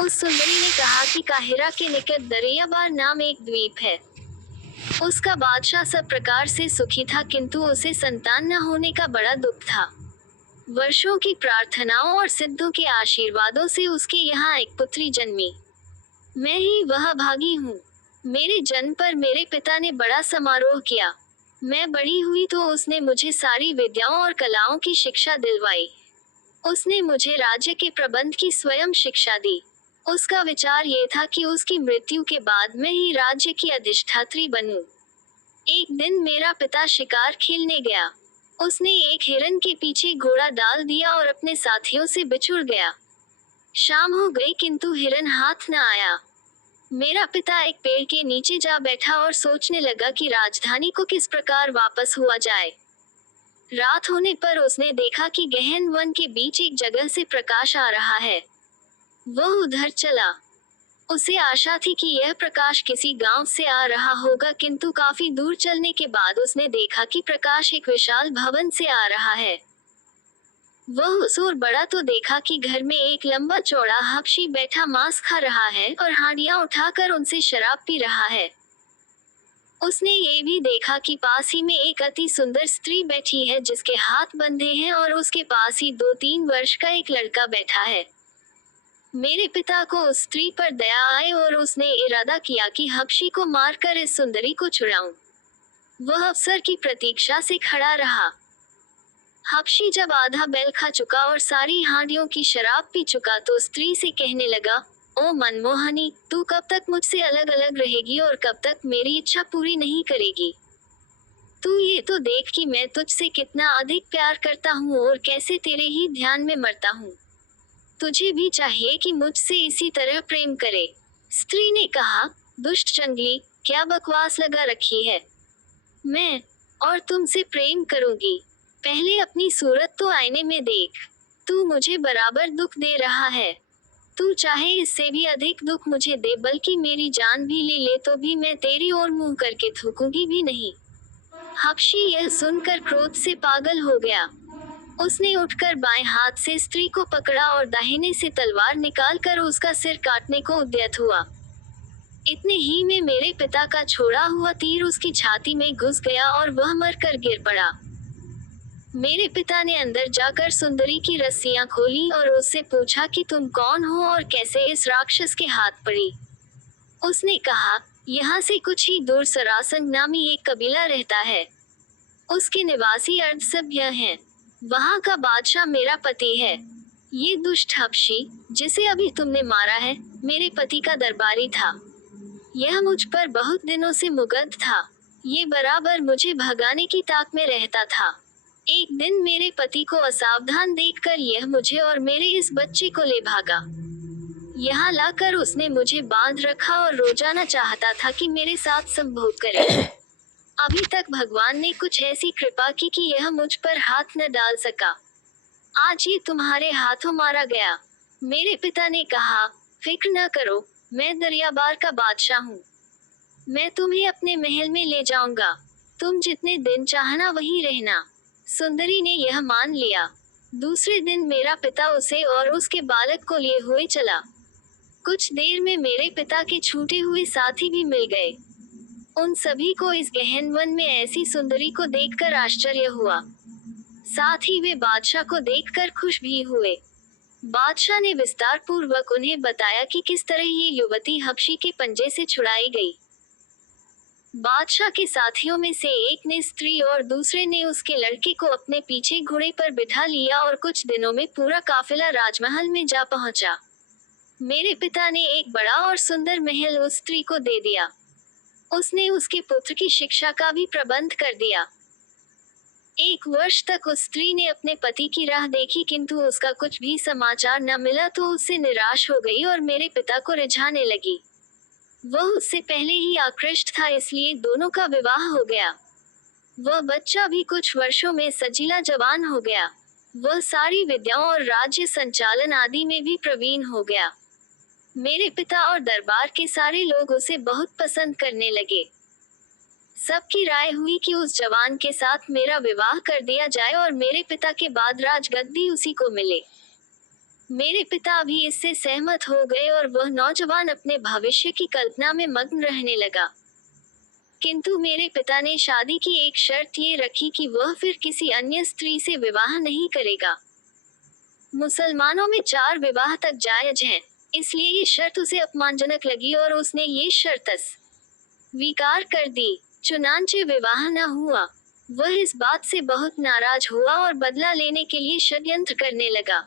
उस सुंदरी ने कहा कि काहिरा के निकट दरियाबार नाम एक द्वीप है। उसका बादशाह सब प्रकार से सुखी था, किंतु उसे संतान न होने का बड़ा दुख था। वर्षों की प्रार्थनाओं और सिद्धों के आशीर्वादों से उसके यहाँ एक पुत्री जन्मी। मैं ही वह भागी हूँ। मेरे जन्म पर मेरे पिता ने बड़ा समारोह किया। मैं बड़ी हुई तो उसने मुझे सारी विद्याओं और कलाओं की शिक्षा दिलवाई। उसने मुझे राज्य के प्रबंध की स्वयं शिक्षा दी। उसका विचार ये था कि उसकी मृत्यु के बाद मैं ही राज्य की अधिष्ठात्री बनूं। एक दिन मेरा पिता शिकार खेलने गया। उसने एक हिरन के पीछे घोड़ा डाल दिया और अपने साथियों से बिछुड़ गया। शाम हो गई किंतु हिरन हाथ न आया। मेरा पिता एक पेड़ के नीचे जा बैठा और सोचने लगा कि राजधानी को किस प्रकार वापस हुआ जाए। रात होने पर उसने देखा कि गहन वन के बीच एक जगह से प्रकाश आ रहा है। वह उधर चला। उसे आशा थी कि यह प्रकाश किसी गांव से आ रहा होगा, किंतु काफी दूर चलने के बाद उसने देखा कि प्रकाश एक विशाल भवन से आ रहा है। वह उस ओर बढ़ा तो देखा कि घर में एक लंबा चौड़ा हबशी बैठा मांस खा रहा है और हांडियां उठाकर उनसे शराब पी रहा है। उसने ये भी देखा कि पास ही में एक अति सुंदर स्त्री बैठी है जिसके हाथ बंधे हैं और उसके पास ही 2-3 वर्ष का एक लड़का बैठा है। मेरे पिता को उस स्त्री पर दया आई और उसने इरादा किया कि हबशी को मारकर इस सुंदरी को छुड़ाऊं। वह अवसर की प्रतीक्षा से खड़ा रहा। हबशी जब आधा बैल खा चुका और सारी हांडियों की शराब पी चुका तो स्त्री से कहने लगा, ओ मनमोहनी, तू कब तक मुझसे अलग अलग रहेगी और कब तक मेरी इच्छा पूरी नहीं करेगी? तू ये तो देख कि मैं तुझसे कितना अधिक प्यार करता हूँ और कैसे तेरे ही ध्यान में मरता हूँ। तुझे भी चाहिए कि मुझसे इसी तरह प्रेम करे। स्त्री ने कहा, दुष्ट जंगली, क्या बकवास लगा रखी है। मैं और तुमसे प्रेम करूंगी? पहले अपनी सूरत तो आईने में देख। तू मुझे बराबर दुख दे रहा है। तू चाहे इससे भी अधिक दुख मुझे दे, बल्कि मेरी जान भी ले ले, तो भी मैं तेरी ओर मुंह करके थूकूंगी भी नहीं। हबशी यह सुनकर क्रोध से पागल हो गया। उसने उठकर बाएं हाथ से स्त्री को पकड़ा और दाहिने से तलवार निकालकर उसका सिर काटने को उद्यत हुआ। इतने ही में मेरे पिता का छोड़ा हुआ तीर उसकी छाती में घुस गया और वह मरकर गिर पड़ा। मेरे पिता ने अंदर जाकर सुंदरी की रस्सियां खोली और उससे पूछा कि तुम कौन हो और कैसे इस राक्षस के हाथ पड़ी। उसने कहा, यहाँ से कुछ ही दूर सरासंग नामी एक कबीला रहता है। उसके निवासी अर्धसभ्य हैं। वहाँ का बादशाह मेरा पति है। ये दुष्ट हबशी, जिसे अभी तुमने मारा है, मेरे पति का दरबारी था। यह मुझ पर बहुत दिनों से मुग्ध था। ये बराबर मुझे भगाने की ताक में रहता था। एक दिन मेरे पति को असावधान देखकर यह मुझे और मेरे इस बच्चे को ले भागा। यहाँ लाकर उसने मुझे बांध रखा और रोजाना चाहता था कि मेरे साथ संभोग करे। अभी तक भगवान ने कुछ ऐसी कृपा की कि यह मुझ पर हाथ न डाल सका। आज ये तुम्हारे हाथों मारा गया। मेरे पिता ने कहा, फिक्र न करो, मैं दरियाबार का बादशाह हूँ। मैं तुम्हें अपने महल में ले जाऊंगा। तुम जितने दिन चाहना वहीं रहना। सुंदरी ने यह मान लिया। दूसरे दिन मेरा पिता उसे और उसके बालक को लिए हुए चला। कुछ देर में मेरे पिता के छूटे हुए साथी भी मिल गए। उन सभी को इस गहन वन में ऐसी सुंदरी को देखकर आश्चर्य हुआ। साथ ही वे बादशाह को देखकर खुश भी हुए। बादशाह ने विस्तार पूर्वक उन्हें बताया कि किस तरह ये युवती हबशी के पंजे से छुड़ाई गई। बादशाह के साथियों में से एक ने स्त्री और दूसरे ने उसके लड़के को अपने पीछे घोड़े पर बिठा लिया और कुछ दिनों में पूरा काफिला राजमहल में जा पहुंचा। मेरे पिता ने एक बड़ा और सुंदर महल उस स्त्री को दे दिया। उसने उसके पुत्र की शिक्षा का भी प्रबंध कर दिया। 1 वर्ष तक उस स्त्री ने अपने पति की राह देखी, किंतु उसका कुछ भी समाचार न मिला तो उससे निराश हो गई और मेरे पिता को रिझाने लगी। वह उससे पहले ही आकृष्ट था, इसलिए दोनों का विवाह हो गया। वह बच्चा भी कुछ वर्षों में सजीला जवान हो गया। वह सारी विद्याओं और राज्य संचालन आदि में भी प्रवीण हो गया। मेरे पिता और दरबार के सारे लोग उसे बहुत पसंद करने लगे। सबकी राय हुई कि उस जवान के साथ मेरा विवाह कर दिया जाए और मेरे पिता के बाद राजगद्दी उसी को मिले। मेरे पिता भी इससे सहमत हो गए और वह नौजवान अपने भविष्य की कल्पना में मग्न रहने लगा। किंतु मेरे पिता ने शादी की एक शर्त ये रखी कि वह फिर किसी अन्य स्त्री से विवाह नहीं करेगा। मुसलमानों में 4 विवाह तक जायज हैं, इसलिए ये शर्त उसे अपमानजनक लगी और उसने ये शर्त स्वीकार कर दी। चुनांचे विवाह न हुआ। वह इस बात से बहुत नाराज हुआ और बदला लेने के लिए षड्यंत्र करने लगा।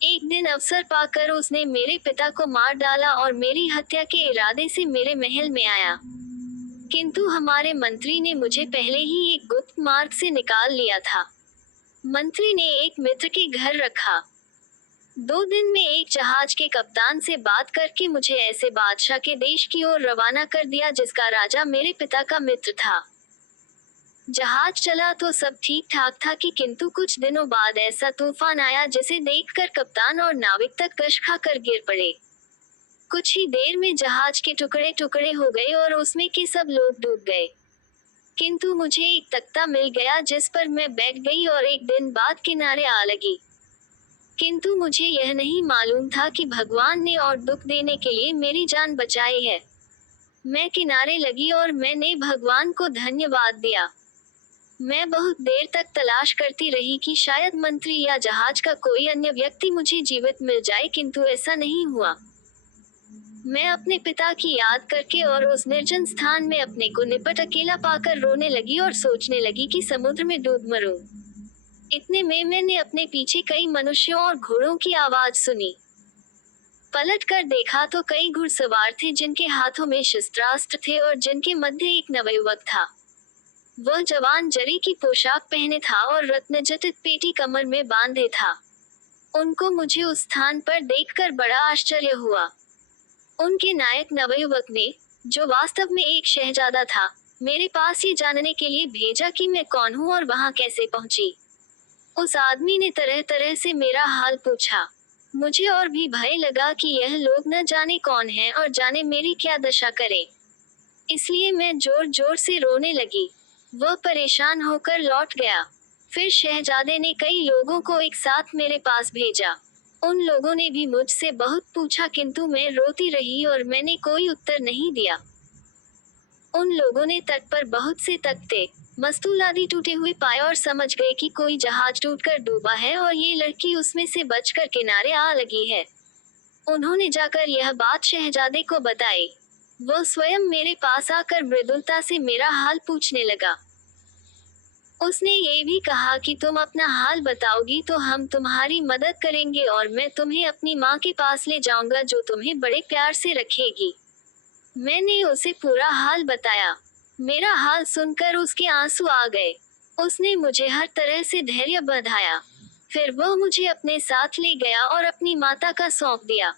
एक दिन अवसर पाकर उसने मेरे पिता को मार डाला और मेरी हत्या के इरादे से मेरे महल में आया। किंतु हमारे मंत्री ने मुझे पहले ही एक गुप्त मार्ग से निकाल लिया था। मंत्री ने एक मित्र के घर रखा। 2 दिन में एक जहाज के कप्तान से बात करके मुझे ऐसे बादशाह के देश की ओर रवाना कर दिया जिसका राजा मेरे पिता का मित्र था। जहाज चला तो सब ठीक ठाक था किंतु कुछ दिनों बाद ऐसा तूफान आया जिसे देखकर कप्तान और नाविक तक कश खाकर गिर पड़े। कुछ ही देर में जहाज के टुकड़े टुकड़े हो गए और उसमें के सब लोग डूब गए। किंतु मुझे एक तख्ता मिल गया जिस पर मैं बैठ गई और एक दिन बाद किनारे आ लगी। किंतु मुझे यह नहीं मालूम था कि भगवान ने और दुख देने के लिए मेरी जान बचाई है। मैं किनारे लगी और मैंने भगवान को धन्यवाद दिया। मैं बहुत देर तक तलाश करती रही कि शायद मंत्री या जहाज का कोई अन्य व्यक्ति मुझे जीवित मिल जाए किंतु ऐसा नहीं हुआ। मैं अपने पिता की याद करके और उस निर्जन स्थान में अपने को निपट अकेला पाकर रोने लगी और सोचने लगी कि समुद्र में डूब मरूं। इतने में मैंने अपने पीछे कई मनुष्यों और घोड़ों की आवाज सुनी। पलट कर देखा तो कई घुड़सवार थे जिनके हाथों में शस्त्रास्त्र थे और जिनके मध्य एक नवयुवक था। वह जवान जरी की पोशाक पहने था और रत्नजटित पेटी कमर में बांधे था। उनको मुझे उस स्थान पर देखकर बड़ा आश्चर्य हुआ। उनके नायक नवयुवक ने, जो वास्तव में एक शहजादा था, मेरे पास ये जानने के लिए भेजा कि मैं कौन हूँ और वहां कैसे पहुंची। उस आदमी ने तरह तरह से मेरा हाल पूछा। मुझे और भी भय लगा कि यह लोग न जाने कौन हैं और जाने मेरी क्या दशा करें। इसलिए मैं जोर जोर से रोने लगी। वह परेशान होकर लौट गया। फिर शहजादे ने कई लोगों को एक साथ मेरे पास भेजा। उन लोगों ने भी मुझसे बहुत पूछा किंतु मैं रोती रही और मैंने कोई उत्तर नहीं दिया। उन लोगों ने तट पर बहुत से तख्ते, मस्तूल आदि टूटे हुए पाए और समझ गए कि कोई जहाज टूटकर डूबा है और ये लड़की उसमें से बचकर किनारे आ लगी है। उन्होंने जाकर यह बात शहजादे को बताई। वह स्वयं मेरे पास आकर मृदुलता से मेरा हाल पूछने लगा। उसने ये भी कहा कि तुम अपना हाल बताओगी तो हम तुम्हारी मदद करेंगे और मैं तुम्हें अपनी माँ के पास ले जाऊंगा जो तुम्हें बड़े प्यार से रखेगी। मैंने उसे पूरा हाल बताया। मेरा हाल सुनकर उसके आंसू आ गए। उसने मुझे हर तरह से धैर्य बंधाया। फिर वह मुझे अपने साथ ले गया और अपनी माता का सौंप दिया।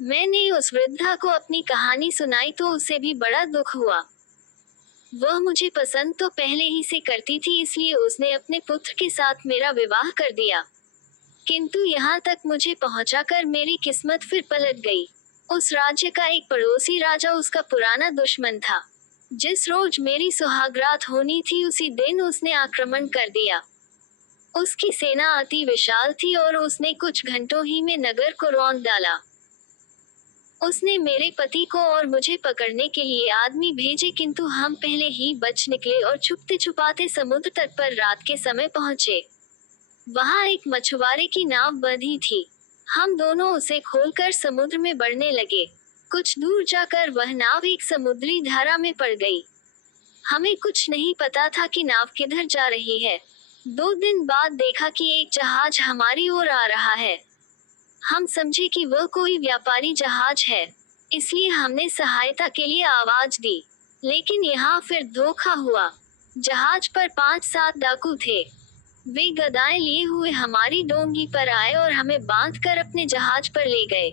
मैंने उस वृद्धा को अपनी कहानी सुनाई तो उसे भी बड़ा दुख हुआ। वह मुझे पसंद तो पहले ही से करती थी इसलिए उसने अपने पुत्र के साथ मेरा विवाह कर दिया। किंतु यहाँ तक मुझे पहुँचाकर मेरी किस्मत फिर पलट गई। उस राज्य का एक पड़ोसी राजा उसका पुराना दुश्मन था। जिस रोज मेरी सुहागरात होनी थी उसी दिन उसने आक्रमण कर दिया। उसकी सेना अति विशाल थी और उसने कुछ घंटों ही में नगर को रौंद डाला। उसने मेरे पति को और मुझे पकड़ने के लिए आदमी भेजे किंतु हम पहले ही बच निकले और छुपते छुपाते समुद्र तट पर रात के समय पहुंचे। वहां एक मछुआरे की नाव बंधी थी। हम दोनों उसे खोलकर समुद्र में बढ़ने लगे। कुछ दूर जाकर वह नाव एक समुद्री धारा में पड़ गई। हमें कुछ नहीं पता था कि नाव किधर जा रही है। 2 दिन बाद देखा कि एक जहाज हमारी ओर आ रहा है। हम समझे कि वह कोई व्यापारी जहाज है, इसलिए हमने सहायता के लिए आवाज दी। लेकिन यहाँ फिर धोखा हुआ। जहाज पर 5-7 डाकू थे। वे गदाएं लिए हुए हमारी डोंगी पर आए और हमें बांधकर अपने जहाज पर ले गए।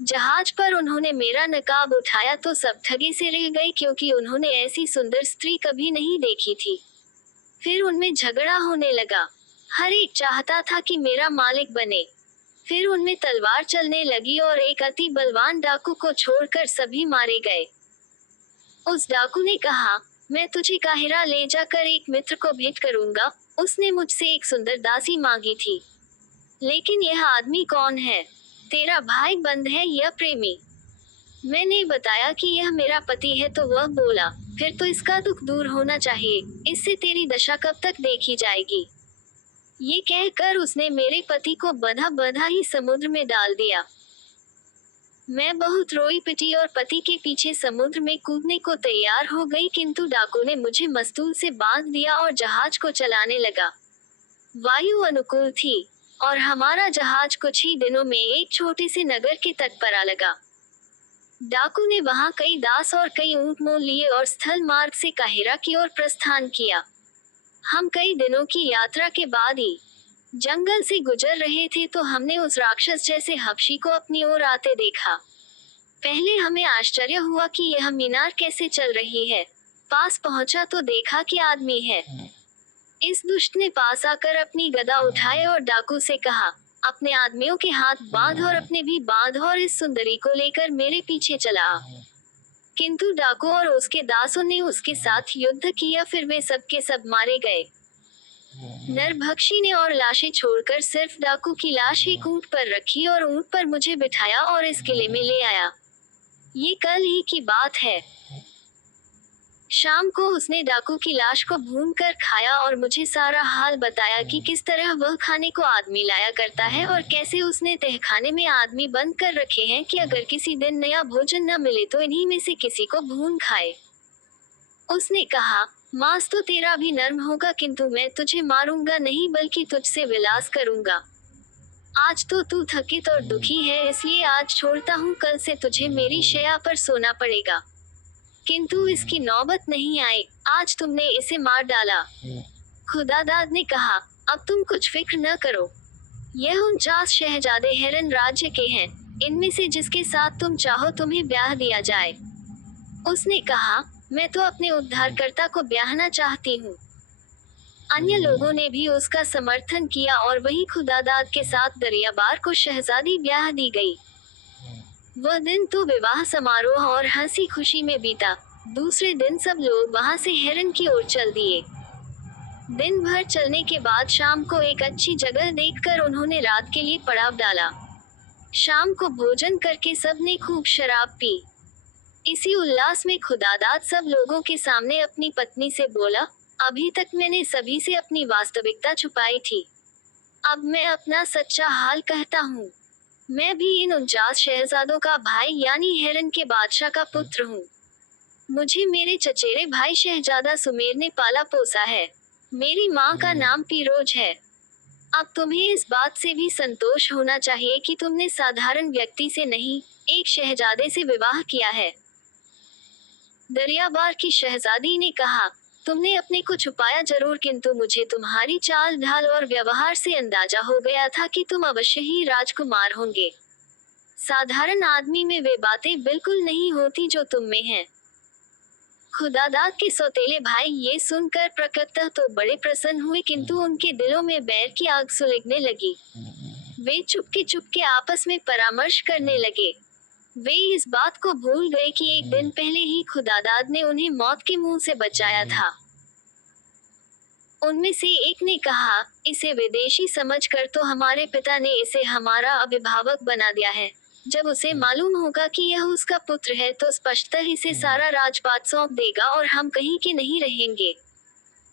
जहाज पर उन्होंने मेरा नकाब उठाया तो सब ठगी से रह गए क्योंकि उन्होंने ऐसी सुंदर स्त्री कभी नहीं देखी थी। फिर उनमें झगड़ा होने लगा। हर एक चाहता था कि मेरा मालिक बने। फिर उनमें तलवार चलने लगी और एक अति बलवान डाकू को छोड़कर सभी मारे गए। उस डाकू ने कहा, मैं तुझे काहिरा ले जाकर एक मित्र को भेंट करूंगा। उसने मुझसे एक सुंदर दासी मांगी थी। लेकिन यह आदमी कौन है? तेरा भाई बंद है या प्रेमी? मैंने बताया कि यह मेरा पति है तो वह बोला, फिर तो इसका दुख दूर होना चाहिए, इससे तेरी दशा कब तक देखी जाएगी। ये कहकर उसने मेरे पति को बंधा बंधा ही समुद्र में डाल दिया। मैं बहुत रोई पिटी और पति के पीछे समुद्र में कूदने को तैयार हो गई, किंतु डाकू ने मुझे मस्तूल से बांध दिया और जहाज को चलाने लगा। वायु अनुकूल थी और हमारा जहाज कुछ ही दिनों में एक छोटे से नगर के तट पर आ लगा। डाकू ने वहां कई दास और कई ऊंट मोल लिए और स्थल मार्ग से काहिरा की ओर प्रस्थान किया। हम कई दिनों की यात्रा के बाद ही जंगल से गुजर रहे थे तो हमने उस राक्षस जैसे हबशी को अपनी ओर आते देखा। पहले हमें आश्चर्य हुआ कि यह मीनार कैसे चल रही है। पास पहुंचा तो देखा कि आदमी है। इस दुष्ट ने पास आकर अपनी गदा उठाए और डाकू से कहा, अपने आदमियों के हाथ बांध और अपने भी बांध और इस सुंदरी को लेकर मेरे पीछे चला आ। किंतु डाकू और उसके दासों ने उसके साथ युद्ध किया, फिर वे सब के सब मारे गए। नरभक्षी ने और लाशें छोड़कर सिर्फ डाकू की लाश एक ऊंट पर रखी और ऊंट पर मुझे बिठाया और इस किले में ले आया। ये कल ही की बात है। शाम को उसने डाकू की लाश को भून कर खाया और मुझे सारा हाल बताया कि किस तरह वह खाने को आदमी लाया करता है और कैसे उसने तहखाने में आदमी बंद कर रखे हैं कि अगर किसी दिन नया भोजन न मिले तो इन्हीं में से किसी को भून खाए। उसने कहा, मांस तो तेरा भी नर्म होगा, किंतु मैं तुझे मारूंगा नहीं बल्कि तुझसे विलास करूंगा। आज तो तू थकित और दुखी है, इसलिए आज छोड़ता हूँ, कल से तुझे मेरी शैया पर सोना पड़ेगा। किंतु इसकी नौबत नहीं आई, आज तुमने इसे मार डाला। खुदादाद ने कहा, अब तुम कुछ फिक्र न करो। यह 49 शहजादे हेरन राज्य के हैं, इनमें से जिसके साथ तुम चाहो तुम्हें ब्याह दिया जाए। उसने कहा, मैं तो अपने उद्धारकर्ता को ब्याहना चाहती हूँ। अन्य लोगों ने भी उसका समर्थन किया और वही खुदादाद के साथ दरियाबार को शहजादी ब्याह दी गई। वह दिन तो विवाह समारोह और हंसी खुशी में बीता। दूसरे दिन सब लोग वहां से हेरन की ओर चल दिए। दिन भर चलने के बाद शाम को एक अच्छी जगह देखकर उन्होंने रात के लिए पड़ाव डाला। शाम को भोजन करके सबने खूब शराब पी। इसी उल्लास में खुदादाद सब लोगों के सामने अपनी पत्नी से बोला, अभी तक मैंने सभी से अपनी वास्तविकता छुपाई थी, अब मैं अपना सच्चा हाल कहता हूँ। मैं भी इन 49 शहजादों का भाई यानी हेरन के बादशाह का पुत्र हूँ। मुझे मेरे चचेरे भाई शहजादा सुमेर ने पाला पोसा है। मेरी माँ का नाम पीरोज है। अब तुम्हें इस बात से भी संतोष होना चाहिए कि तुमने साधारण व्यक्ति से नहीं, एक शहजादे से विवाह किया है। दरियाबार की शहजादी ने कहा, तुमने अपने को छुपाया जरूर, किंतु मुझे तुम्हारी चाल ढाल और व्यवहार से अंदाजा हो गया था कि तुम अवश्य ही राजकुमार होंगे। साधारण आदमी में वे बातें बिल्कुल नहीं होती जो तुम में हैं। खुदादाद के सौतेले भाई ये सुनकर प्रकृतः तो बड़े प्रसन्न हुए, किंतु उनके दिलों में बैर की आग सुलगने लगी। वे चुपके आपस में परामर्श करने लगे। वे इस बात को भूल गए कि एक दिन पहले ही खुदादाद ने उन्हें मौत के मुंह से बचाया था। उनमें से एक ने कहा, इसे विदेशी समझकर तो हमारे पिता ने इसे हमारा अभिभावक बना दिया है। जब उसे मालूम होगा कि यह उसका पुत्र है तो स्पष्टतः इसे सारा राजपाट सौंप देगा और हम कहीं के नहीं रहेंगे।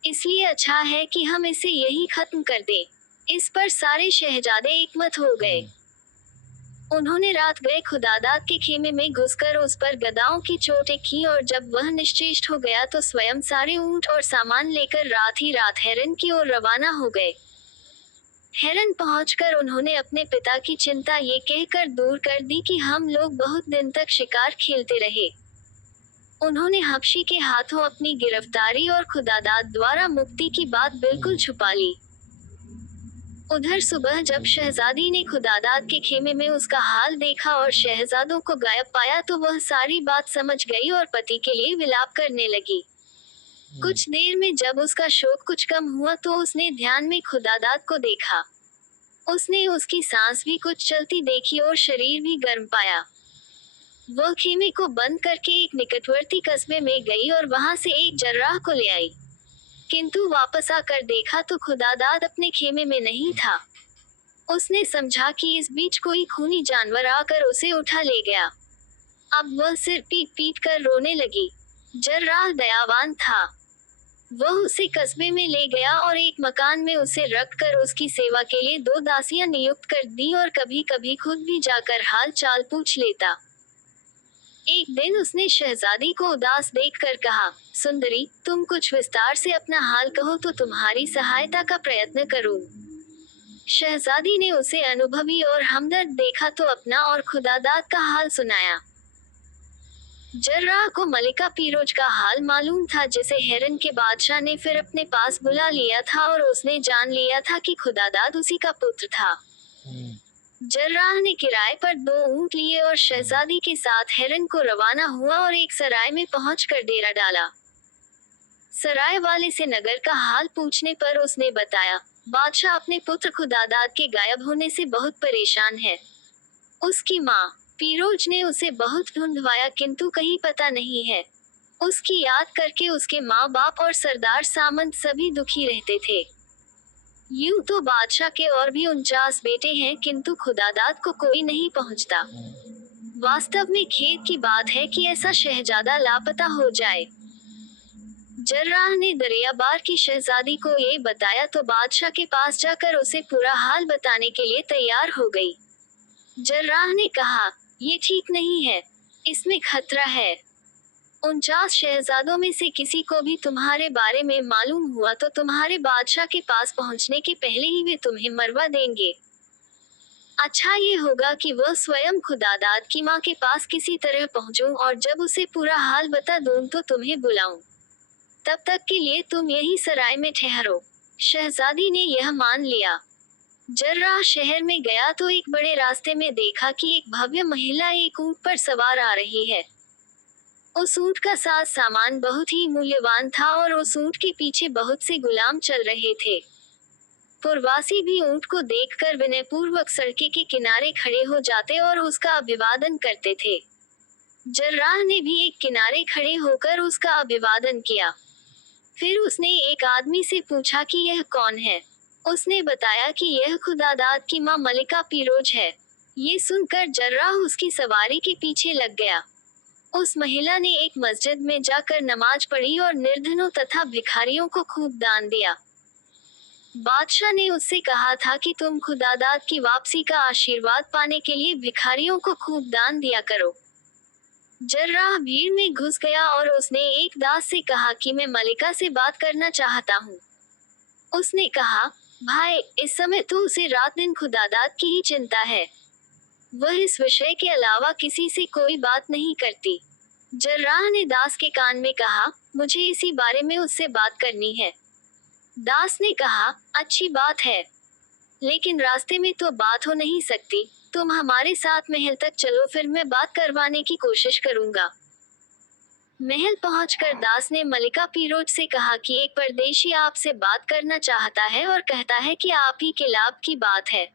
इसलिए अच्छा है कि हम इसे यही खत्म कर दें। इस पर सारे शहजादे एकमत हो गए। उन्होंने रात गए खुदादाद के खेमे में घुसकर उस पर गदाओं की चोटें की और जब वह निश्चेष्ट हो गया तो स्वयं सारे ऊंट और सामान लेकर रात ही रात हेरन की ओर रवाना हो गए। हेरन पहुंचकर उन्होंने अपने पिता की चिंता ये कहकर दूर कर दी कि हम लोग बहुत दिन तक शिकार खेलते रहे। उन्होंने हबशी के हाथों अपनी गिरफ्तारी और खुदादाद द्वारा मुक्ति की बात बिल्कुल छुपा ली। उधर सुबह जब शहजादी ने खुदादाद के खेमे में उसका हाल देखा और शहजादों को गायब पाया तो वह सारी बात समझ गई और पति के लिए विलाप करने लगी। कुछ देर में जब उसका शोक कुछ कम हुआ तो उसने ध्यान में खुदादाद को देखा। उसने उसकी सांस भी कुछ चलती देखी और शरीर भी गर्म पाया। वह खेमे को बंद करके एक निकटवर्ती कस्बे में गई और वहां से एक जर्राह को ले आई, किंतु वापस आकर देखा तो खुदादाद अपने खेमे में नहीं था। उसने समझा कि इस बीच कोई खूनी जानवर आकर उसे उठा ले गया। अब वह सिर पीट पीट कर रोने लगी। जर्राह दयावान था। वह उसे कस्बे में ले गया और एक मकान में उसे रखकर उसकी सेवा के लिए 2 दासियां नियुक्त कर दी और कभी कभी खुद भी जाकर हाल चाल पूछ लेता। एक दिन उसने शहजादी को उदास देखकर कहा, सुंदरी, तुम कुछ विस्तार से अपना हाल कहो तो तुम्हारी सहायता का प्रयत्न करूं। शहजादी ने उसे अनुभवी और हमदर्द देखा तो अपना और खुदादाद का हाल सुनाया। जर्राह को मलिका पीरोज का हाल मालूम था, जिसे हेरन के बादशाह ने फिर अपने पास बुला लिया था और उसने जान लिया था कि खुदादाद उसी का पुत्र था। जर्राह ने किराए पर 2 ऊंट लिए और शहजादी के साथ हेरन को रवाना हुआ और एक सराय में पहुंचकर डेरा डाला। सराय वाले से नगर का हाल पूछने पर उसने बताया, बादशाह अपने पुत्र खुदादाद के गायब होने से बहुत परेशान है। उसकी माँ पीरोज ने उसे बहुत ढूंढवाया किंतु कहीं पता नहीं है। उसकी याद करके उसके माँ बाप और सरदार सामंत सभी दुखी रहते थे। यूं तो बादशाह के और भी 49 बेटे हैं किंतु खुदादाद को कोई नहीं पहुंचता। वास्तव में खेद की बात है कि ऐसा शहजादा लापता हो जाए। जर्राह ने दरियाबार की शहजादी को ये बताया तो बादशाह के पास जाकर उसे पूरा हाल बताने के लिए तैयार हो गई। जर्राह ने कहा, ये ठीक नहीं है, इसमें खतरा है। 49 शहजादों में से किसी को भी तुम्हारे बारे में मालूम हुआ तो तुम्हारे बादशाह के पास पहुंचने के पहले ही वे तुम्हें मरवा देंगे। अच्छा ये होगा कि वह स्वयं खुदादाद की माँ के पास किसी तरह पहुंचूं और जब उसे पूरा हाल बता दूं तो तुम्हें बुलाऊं। तब तक के लिए तुम यही सराय में ठहरो। शहजादी ने यह मान लिया। जर्राह शहर में गया तो एक बड़े रास्ते में देखा कि एक भव्य महिला एक ऊंट पर सवार आ रही है। उस ऊंट का साज सामान बहुत ही मूल्यवान था और उस ऊंट के पीछे बहुत से गुलाम चल रहे थे। पुरवासी भी ऊंट को देखकर विनयपूर्वक सड़के के किनारे खड़े हो जाते और उसका अभिवादन करते थे। जर्राह ने भी एक किनारे खड़े होकर उसका अभिवादन किया। फिर उसने एक आदमी से पूछा कि यह कौन है। उसने बताया कि यह खुदादाद की माँ मलिका पीरोज है। ये सुनकर जर्राह उसकी सवारी के पीछे लग गया। उस महिला ने एक मस्जिद में जाकर नमाज पढ़ी और निर्धनों तथा भिखारियों को खूब दान दिया। बादशाह ने उससे कहा था कि तुम खुदादाद की वापसी का आशीर्वाद पाने के लिए भिखारियों को खूब दान दिया करो। जर्राह भीड़ में घुस गया और उसने एक दास से कहा कि मैं मलिका से बात करना चाहता हूँ। उसने कहा, भाई, इस समय तो उसे रात दिन खुदादाद की ही चिंता है। वह इस विषय के अलावा किसी से कोई बात नहीं करती। जर्राह ने दास के कान में कहा, मुझे इसी बारे में उससे बात करनी है। दास ने कहा, अच्छी बात है, लेकिन रास्ते में तो बात हो नहीं सकती। तुम हमारे साथ महल तक चलो, फिर मैं बात करवाने की कोशिश करूंगा। महल पहुंचकर दास ने मलिका पीरोज से कहा कि एक परदेशी आपसे बात करना चाहता है और कहता है कि आप ही के लाभ की बात है।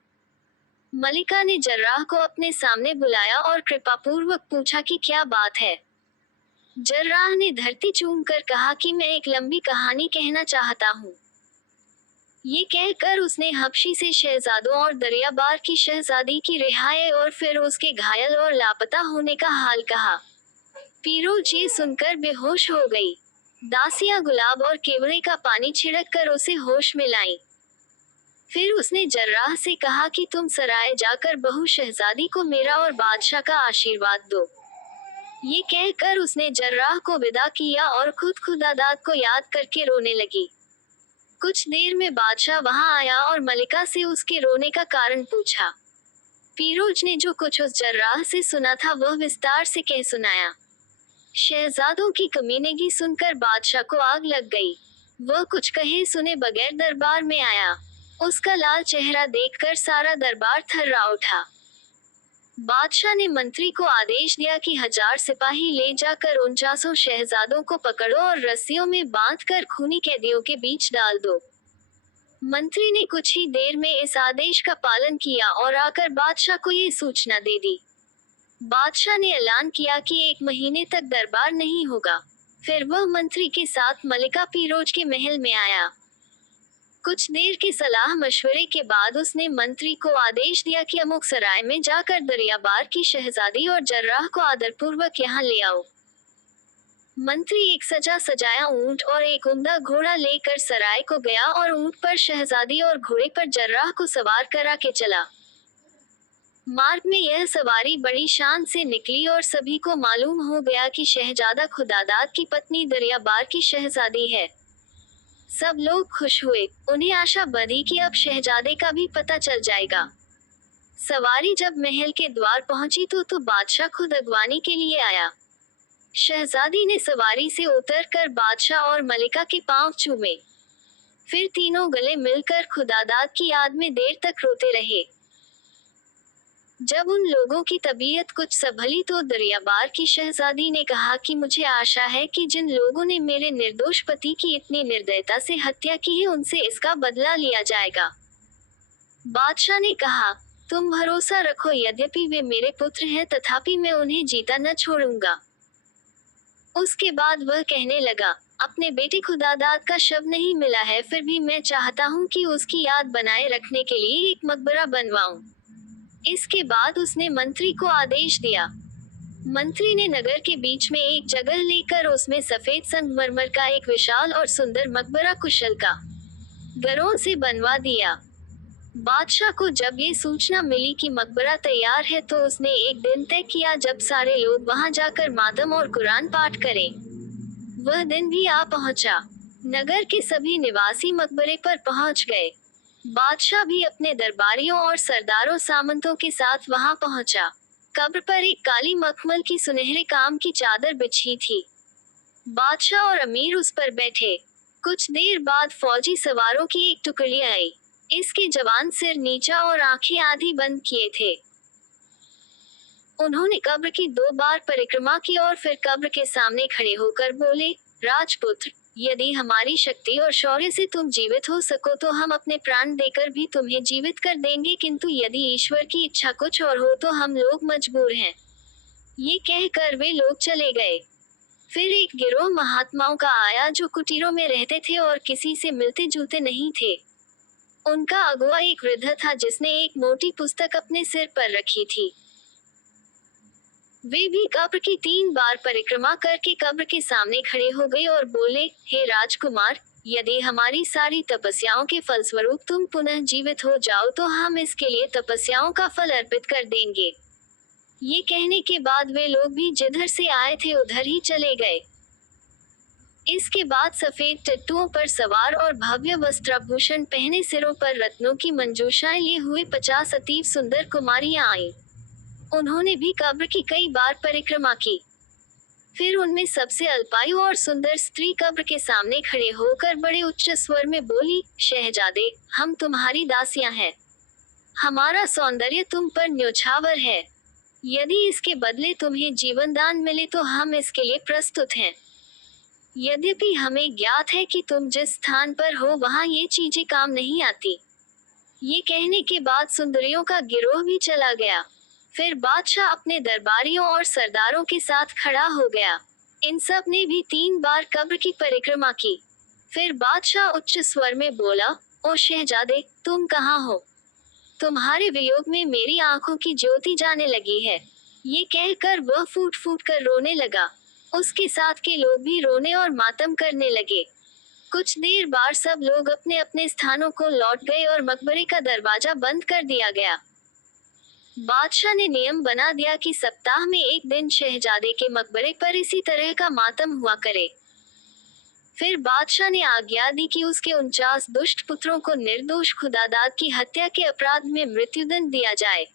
मलिका ने जर्राह को अपने सामने बुलाया और कृपापूर्वक पूछा कि क्या बात है। जर्राह ने धरती चूमकर कहा कि मैं एक लंबी कहानी कहना चाहता हूँ। ये कहकर उसने हबशी से शहजादों और दरियाबार की शहजादी की रिहाई और फिर उसके घायल और लापता होने का हाल कहा। पीरोज ये सुनकर बेहोश हो गई। दासियां गुलाब और केवड़े का पानी छिड़क कर उसे होश में लाईं। फिर उसने जर्राह से कहा कि तुम सराय जाकर बहू शहजादी को मेरा और बादशाह का आशीर्वाद दो। ये कहकर उसने जर्राह को विदा किया और खुद खुदादाद को याद करके रोने लगी। कुछ देर में बादशाह वहां आया और मलिका से उसके रोने का कारण पूछा। पीरोज ने जो कुछ उस जर्राह से सुना था वह विस्तार से कह सुनाया। शहजादों की कमीनेगी सुनकर बादशाह को आग लग गई। वह कुछ कहे सुने बगैर दरबार में आया। उसका लाल चेहरा देखकर सारा दरबार थर्रा उठा। बादशाह ने मंत्री को आदेश दिया कि 1000 सिपाही ले जाकर 49 शहजादों को पकड़ो और रस्सियों में बांधकर खूनी कैदियों के बीच डाल दो। मंत्री ने कुछ ही देर में इस आदेश का पालन किया और आकर बादशाह को ये सूचना दे दी। बादशाह ने ऐलान किया कि 1 महीने तक दरबार नहीं होगा। फिर वह मंत्री के साथ मलिका पीरोज के महल में आया। कुछ देर के सलाह मशवरे के बाद उसने मंत्री को आदेश दिया कि अमुक सराय में जाकर दरियाबार की शहजादी और जर्राह को आदरपूर्वक यहाँ ले आओ। मंत्री एक सजा सजाया ऊंट और एक उम्दा घोड़ा लेकर सराय को गया और ऊंट पर शहजादी और घोड़े पर जर्राह को सवार करा के चला। मार्ग में यह सवारी बड़ी शान से निकली और सभी को मालूम हो गया कि शहजादा खुदादाद की पत्नी दरियाबार की शहजादी है। सब लोग खुश हुए, उन्हें आशा बंधी कि अब शहजादे का भी पता चल जाएगा। सवारी जब महल के द्वार पहुंची तो बादशाह खुद अगवानी के लिए आया। शहजादी ने सवारी से उतरकर बादशाह और मलिका के पांव चूमे। फिर तीनों गले मिलकर खुदादाद की याद में देर तक रोते रहे। जब उन लोगों की तबीयत कुछ संभली तो दरियाबार की शहजादी ने कहा कि मुझे आशा है कि जिन लोगों ने मेरे निर्दोष पति की इतनी निर्दयता से हत्या की है उनसे इसका बदला लिया जाएगा। बादशाह ने कहा, तुम भरोसा रखो, यद्यपि वे मेरे पुत्र हैं तथापि मैं उन्हें जीता न छोड़ूंगा। उसके बाद वह कहने लगा, अपने बेटे खुदादाद का शव नहीं मिला है, फिर भी मैं चाहता हूँ कि उसकी याद बनाए रखने के लिए एक मकबरा बनवाऊं। इसके बाद उसने मंत्री को आदेश दिया। मंत्री ने नगर के बीच में एक जगह लेकर उसमें सफेद संगमरमर का एक विशाल और सुंदर मकबरा कुशल का गरों से बनवा दिया। बादशाह को जब ये सूचना मिली कि मकबरा तैयार है तो उसने एक दिन तय किया जब सारे लोग वहां जाकर मातम और कुरान पाठ करें। वह दिन भी आ पहुंचा। नगर के सभी निवासी मकबरे पर पहुंच गए। बादशाह भी अपने दरबारियों और सरदारों सामंतों के साथ वहां पहुंचा। कब्र पर एक काली मखमल की सुनहरे काम की चादर बिछी थी। बादशाह और अमीर उस पर बैठे। कुछ देर बाद फौजी सवारों की एक टुकड़ी आई। इसके जवान सिर नीचा और आंखें आधी बंद किए थे। उन्होंने कब्र की 2 बार परिक्रमा की और फिर कब्र के सामने खड़े होकर बोले, राजपुत्र, यदि हमारी शक्ति और शौर्य से तुम जीवित हो सको तो हम अपने प्राण देकर भी तुम्हें जीवित कर देंगे, किंतु यदि ईश्वर की इच्छा कुछ और हो तो हम लोग मजबूर हैं। ये कहकर वे लोग चले गए। फिर एक गिरोह महात्माओं का आया जो कुटीरों में रहते थे और किसी से मिलते जुलते नहीं थे। उनका अगुआ एक वृद्ध था जिसने एक मोटी पुस्तक अपने सिर पर रखी थी। वे भी कब्र की 3 बार परिक्रमा करके कब्र के सामने खड़े हो गए और बोले, हे राजकुमार, यदि हमारी सारी तपस्याओं के फलस्वरूप तुम पुनः जीवित हो जाओ तो हम इसके लिए तपस्याओं का फल अर्पित कर देंगे। ये कहने के बाद वे लोग भी जिधर से आए थे उधर ही चले गए। इसके बाद सफेद टट्टुओं पर सवार और भव्य वस्त्राभूषण पहने सिरों पर रत्नों की मंजूषाएं लिए हुए 50 अतीव सुंदर कुमारियां आईं। उन्होंने भी कब्र की कई बार परिक्रमा की। फिर उनमें सबसे अल्पायु और सुंदर स्त्री कब्र के सामने खड़े होकर बड़े उच्च स्वर में बोली, शहजादे, हम तुम्हारी दासियां हैं। हमारा सौंदर्य तुम पर न्योछावर है। यदि इसके बदले तुम्हें जीवन दान मिले तो हम इसके लिए प्रस्तुत हैं। यद्यपि हमें ज्ञात है कि तुम जिस स्थान पर हो वहां ये चीजें काम नहीं आती। ये कहने के बाद सुंदरियों का गिरोह भी चला गया। फिर बादशाह अपने दरबारियों और सरदारों के साथ खड़ा हो गया। इन सब ने भी 3 बार कब्र की परिक्रमा की। फिर बादशाह उच्च स्वर में बोला, ओ शहजादे, तुम कहाँ हो? तुम्हारे वियोग में मेरी आंखों की ज्योति जाने लगी है। ये कहकर वह फूट फूट कर रोने लगा। उसके साथ के लोग भी रोने और मातम करने लगे। कुछ देर बाद सब लोग अपने अपने स्थानों को लौट गए और मकबरे का दरवाजा बंद कर दिया गया। बादशाह ने नियम बना दिया कि सप्ताह में एक दिन शहजादे के मकबरे पर इसी तरह का मातम हुआ करे। फिर बादशाह ने आज्ञा दी कि उसके 49 दुष्ट पुत्रों को निर्दोष खुदादाद की हत्या के अपराध में मृत्युदंड दिया जाए।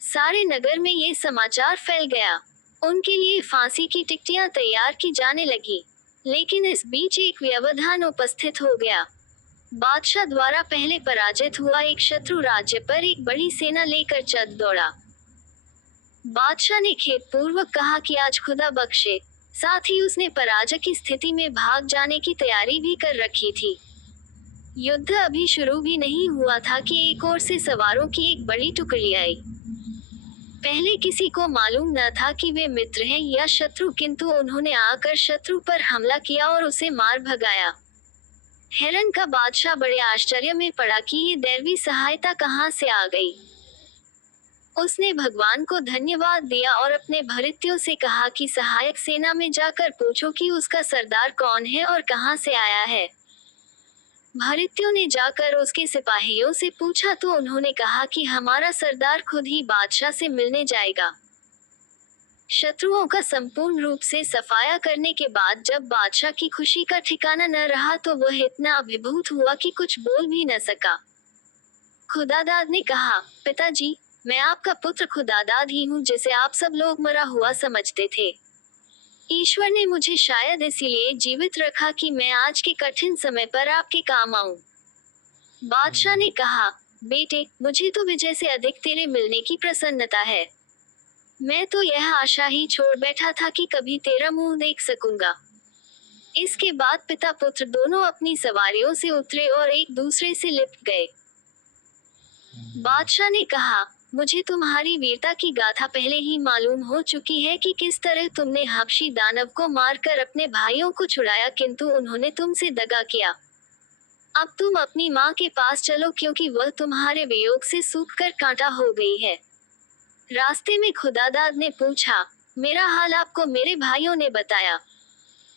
सारे नगर में ये समाचार फैल गया। उनके लिए फांसी की टिकटियां तैयार की जाने लगी। लेकिन इस बीच एक व्यवधान उपस्थित हो गया। बादशाह द्वारा पहले पराजित हुआ एक शत्रु राज्य पर एक बड़ी सेना लेकर चल दौड़ा। बादशाह ने खेदपूर्वक कहा कि आज खुदा बख्शे। साथ ही उसने पराजय की स्थिति में भाग जाने की तैयारी भी कर रखी थी। युद्ध अभी शुरू भी नहीं हुआ था कि एक ओर से सवारों की एक बड़ी टुकड़ी आई। पहले किसी को मालूम न था कि वे मित्र हैं या शत्रु, किंतु उन्होंने आकर शत्रु पर हमला किया और उसे मार भगाया। हिरन का बादशाह बड़े आश्चर्य में पड़ा कि ये दैवी सहायता कहाँ से आ गई। उसने भगवान को धन्यवाद दिया और अपने भृत्यों से कहा कि सहायक सेना में जाकर पूछो कि उसका सरदार कौन है और कहाँ से आया है। भृत्यों ने जाकर उसके सिपाहियों से पूछा तो उन्होंने कहा कि हमारा सरदार खुद ही बादशाह से मिलने जाएगा। शत्रुओं का संपूर्ण रूप से सफाया करने के बाद जब बादशाह की खुशी का ठिकाना न रहा तो वह इतना अभिभूत हुआ कि कुछ बोल भी न सका। खुदादाद ने कहा, पिताजी, मैं आपका पुत्र खुदादाद ही हूँ जिसे आप सब लोग मरा हुआ समझते थे। ईश्वर ने मुझे शायद इसीलिए जीवित रखा कि मैं आज के कठिन समय पर आपके काम आऊं। बादशाह ने कहा, बेटे, मुझे तो विजय से अधिक तेरे मिलने की प्रसन्नता है। मैं तो यह आशा ही छोड़ बैठा था कि कभी तेरा मुंह देख सकूंगा। इसके बाद पिता पुत्र दोनों अपनी सवारियों से उतरे और एक दूसरे से लिपट गए। बादशाह ने कहा, मुझे तुम्हारी वीरता की गाथा पहले ही मालूम हो चुकी है कि किस तरह तुमने हबशी दानव को मारकर अपने भाइयों को छुड़ाया, किंतु उन्होंने तुमसे दगा किया। अब तुम अपनी माँ के पास चलो क्योंकि वह तुम्हारे वियोग से सूखकर कांटा हो गई है। रास्ते में खुदादाद ने पूछा, मेरा हाल आपको मेरे भाइयों ने बताया?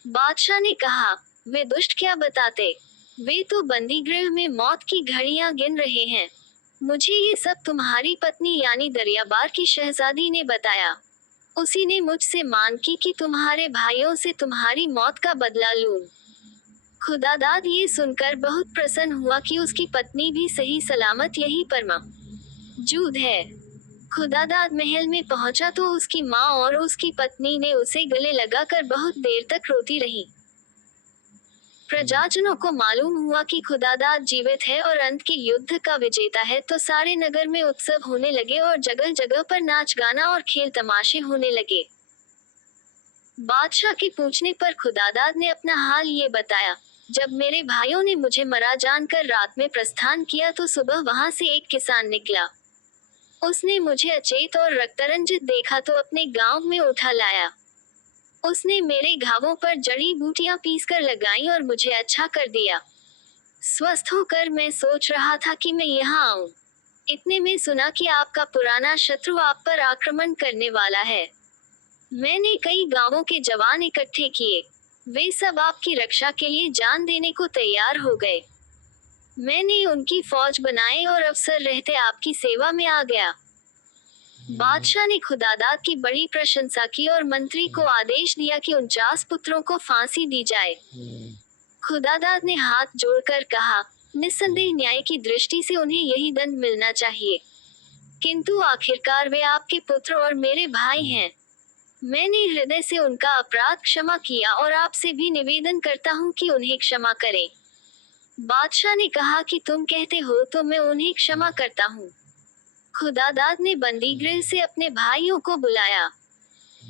बादशाह ने कहा, वे दुष्ट क्या बताते, वे तो बंदी गृह में मौत की घड़ियां गिन रहे हैं। मुझे ये सब तुम्हारी पत्नी यानी दरियाबार की शहजादी ने बताया। उसी ने मुझसे मांग की कि तुम्हारे भाइयों से तुम्हारी मौत का बदला लूं। खुदादाद ये सुनकर बहुत प्रसन्न हुआ कि उसकी पत्नी भी सही सलामत यही पर मौजूद है। खुदादाद महल में पहुंचा तो उसकी माँ और उसकी पत्नी ने उसे गले लगाकर बहुत देर तक रोती रही। प्रजाजनों को मालूम हुआ कि खुदादाद जीवित है और अंत के युद्ध का विजेता है तो सारे नगर में उत्सव होने लगे और जगह जगह पर नाच गाना और खेल तमाशे होने लगे। बादशाह के पूछने पर खुदादाद ने अपना हाल ये बताया, जब मेरे भाइयों ने मुझे मरा जानकर रात में प्रस्थान किया तो सुबह वहां से एक किसान निकला। उसने मुझे अचेत और रक्तरंजित देखा तो अपने गांव में उठा लाया। उसने मेरे घावों पर जड़ी बूटियां पीसकर लगाई और मुझे अच्छा कर दिया। स्वस्थ होकर मैं सोच रहा था कि मैं यहाँ आऊं। इतने में सुना कि आपका पुराना शत्रु आप पर आक्रमण करने वाला है। मैंने कई गांवों के जवान इकट्ठे किए। वे सब आपकी रक्षा के लिए जान देने को तैयार हो गए। मैंने उनकी फौज बनाई और अवसर रहते आपकी सेवा में आ गया। बादशाह ने खुदादाद की बड़ी प्रशंसा की और मंत्री को आदेश दिया कि 49 पुत्रों को फांसी दी जाए। खुदादाद ने हाथ जोड़कर कहा, निस्संदेह न्याय की दृष्टि से उन्हें यही दंड मिलना चाहिए, किंतु आखिरकार वे आपके पुत्र और मेरे भाई हैं। मैंने हृदय से उनका अपराध क्षमा किया और आपसे भी निवेदन करता हूँ कि उन्हें क्षमा करें। बादशाह ने कहा कि तुम कहते हो तो मैं उन्हें क्षमा करता हूँ। खुदादाद ने बंदीगृह से अपने भाइयों को बुलाया।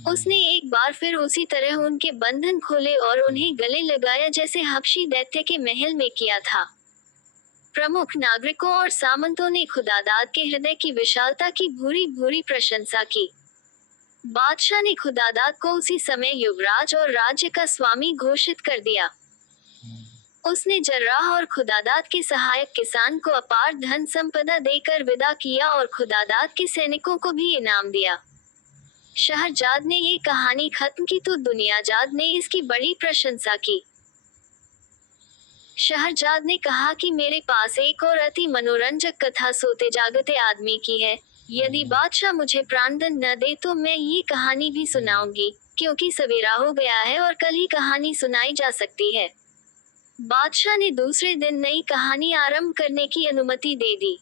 उसने एक बार फिर उसी तरह उनके बंधन खोले और उन्हें गले लगाया जैसे हबशी दैत्य के महल में किया था। प्रमुख नागरिकों और सामंतों ने खुदादाद के हृदय की विशालता की भूरी भूरी प्रशंसा की। बादशाह ने खुदादाद को उसी समय युवराज और राज्य का स्वामी घोषित कर दिया। उसने जर्राह और खुदादाद के सहायक किसान को अपार धन संपदा देकर विदा किया और खुदादाद के सैनिकों को भी इनाम दिया। शहरजाद ने ये कहानी खत्म की तो दुनियाजाद ने इसकी बड़ी प्रशंसा की। शहरजाद ने कहा कि मेरे पास एक और अति मनोरंजक कथा सोते जागते आदमी की है। यदि बादशाह मुझे प्राणदंड न दे तो मैं ये कहानी भी सुनाऊंगी, क्योंकि सवेरा हो गया है और कल ही कहानी सुनाई जा सकती है। बादशाह ने दूसरे दिन नई कहानी आरंभ करने की अनुमति दे दी।